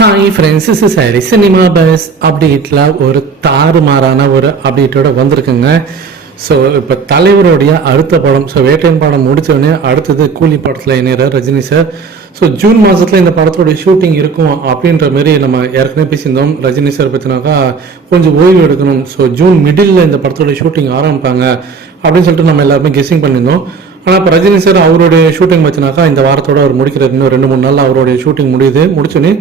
Hi friends, is sorry cinema bus அப்டேட்டில் ஒரு தாறுமாறான ஒரு அப்டேட்டோட வந்திருக்குங்க. ஸோ இப்போ தலைவருடைய அடுத்த படம், ஸோ வேட்டையன் படம் முடித்தோடனே அடுத்தது கூலி படத்தில் இணைகிறார் ரஜினி சார். ஸோ ஜூன் மாதத்தில் இந்த படத்தோடைய ஷூட்டிங் இருக்கும் அப்படின்ற மாரி நம்ம ஏற்கனவே பேசியிருந்தோம். ரஜினி சார் பார்த்தினாக்கா கொஞ்சம் ஓய்வு எடுக்கணும், ஸோ ஜூன் மிடில் இந்த படத்தோடைய ஷூட்டிங் ஆரம்பிப்பாங்க அப்படின்னு சொல்லிட்டு நம்ம எல்லாருமே கெஸ்ஸிங் பண்ணியிருந்தோம். ஆனால் இப்போ ரஜினி சார் அவருடைய ஷூட்டிங் பார்த்தினாக்கா இந்த வாரத்தோட அவர் முடிக்கிறார். இன்னும் 2-3 நாள் அவருடைய ஷூட்டிங் முடிச்சோன்னே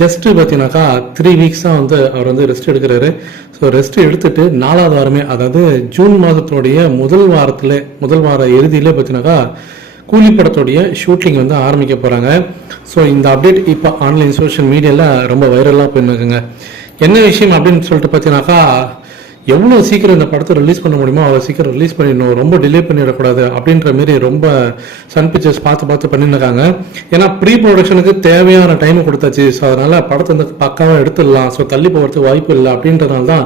ஜஸ்ட்டு பார்த்தீங்கன்னாக்கா 3 வீக்ஸ் தான் அவர் ரெஸ்ட் எடுக்கிறாரு. ஸோ ரெஸ்ட் எடுத்துட்டு 4வது வாரமே, அதாவது ஜூன் மாதத்தினுடைய முதல் வார இறுதியில் பார்த்தீங்கன்னாக்கா கூலி படத்துடைய ஷூட்டிங் ஆரம்பிக்க போகிறாங்க. ஸோ இந்த அப்டேட் இப்போ ஆன்லைன் சோஷியல் மீடியாவில் ரொம்ப வைரலாக போயிருக்குங்க. என்ன விஷயம் அப்படின்னு சொல்லிட்டு பார்த்தீங்கன்னாக்கா, எவ்வளோ சீக்கிரம் இந்த படத்தை ரிலீஸ் பண்ண முடியுமோ அவ்வளோ சீக்கிரம் ரிலீஸ் பண்ணிடணும், ரொம்ப டிலே பண்ணிடக்கூடாது அப்படின்ற மாரி ரொம்ப சன் பிக்சர்ஸ் பார்த்து பண்ணியிருக்காங்க. ஏன்னா ப்ரீ ப்ரொடக்ஷனுக்கு தேவையான டைம் கொடுத்தாச்சு. ஸோ அதனால் படத்தை பக்காவாக எடுத்துடலாம், ஸோ தள்ளி போகிறதுக்கு வாய்ப்பு இல்லை அப்படின்றதுனால தான்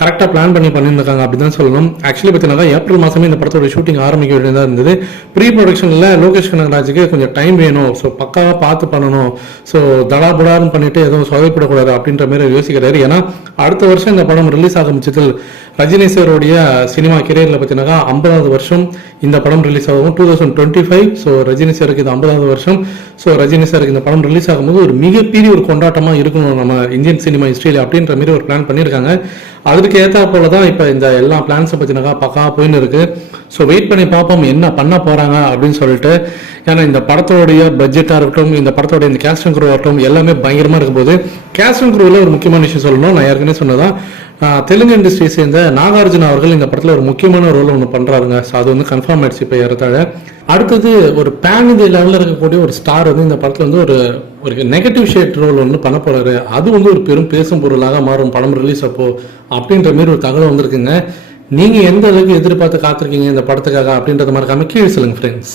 கரெக்டாக பிளான் பண்ணியிருக்காங்க அப்படி தான் சொல்லணும். ஆக்சுவலி பார்த்தீங்கன்னா ஏப்ரல் மாதமே இந்த படத்தோட ஷூட்டிங் ஆரம்பிக்க வேண்டியதாக இருந்தது. ப்ரீ ப்ரொடக்ஷனில் லோகேஷ் கனகராஜுக்கு கொஞ்சம் டைம் வேணும், ஸோ பக்காவாக பார்த்து பண்ணணும், ஸோ தடாபுடான்னு பண்ணிட்டு எதுவும் சொதைப்படக்கூடாது அப்படின்ற மாதிரி யோசிக்கிறாரு. ஏன்னா அடுத்த வருஷம் இந்த படம் ரிலீஸ் ஆரம்பிச்சதில் ரஜினி சாருடைய சினிமா கெரியரில் பார்த்தீங்கன்னா 50வது வருஷம் இந்த படம் ரிலீஸ் ஆகும் 2025. ஸோ ரஜினி சாருக்கு இது 50வது வருஷம். ஸோ ரஜினி சாருக்கு இந்த படம் ரிலீஸ் ஆகும்போது ஒரு மிகப்பெரிய ஒரு கொண்டாட்டமாக இருக்கணும் நம்ம இந்தியன் சினிமா ஹிஸ்ட்ரியில் அப்படின்ற மாதிரி ஒரு பிளான் பண்ணியிருக்காங்க. அதுக்கு ஏற்றா போல தான் இப்போ இந்த எல்லா பிளான்ஸை பார்த்தீங்கன்னா பக்காவாக போயின்னு இருக்கு. ஸோ வெயிட் பண்ணி பார்ப்போம் என்ன பண்ண போகிறாங்க அப்படின்னு சொல்லிட்டு. ஏன்னா இந்த படத்தோடைய பட்ஜெட்டாக இருக்கட்டும், இந்த படத்தோடைய இந்த கேஸ்ட் அண்ட் க்ரூ ஆகட்டும், எல்லாமே பயங்கரமாக இருக்கும் போது கேஸ்ட் அண்ட் க்ரூவில் ஒரு முக்கியமான விஷயம் சொல்லணும். நான் ஏற்கனவே சொன்னதான், தெலுங்கு இண்டஸ்ட்ரியை சேர்ந்த நாகார்ஜுனா அவர்கள் இந்த படத்தில் ஒரு முக்கியமான ரோல் ஒன்று பண்ணுறாருங்க. ஸோ அது கன்ஃபார்ம் ஆயிடுச்சு இப்போ ஏறத்தாழ. அடுத்தது ஒரு பேன் இந்திய லெவலில் இருக்கக்கூடிய ஒரு ஸ்டார் இந்த படத்தில் ஒரு நெகட்டிவ் ஷேட் ரோல் ஒன்று பண்ண போறாரு. அது ஒரு பெரும் பேசும் பொருளாக மாறும் படம் ரிலீஸ் அப்போ அப்படின்ற மாதிரி ஒரு தகவல் வந்திருக்குங்க. நீங்கள் எந்த அளவுக்கு எதிர்பார்த்து காத்திருக்கீங்க இந்த படத்துக்காக அப்படின்றத மறக்காம கீழே சொல்லுங்க ஃப்ரெண்ட்ஸ்.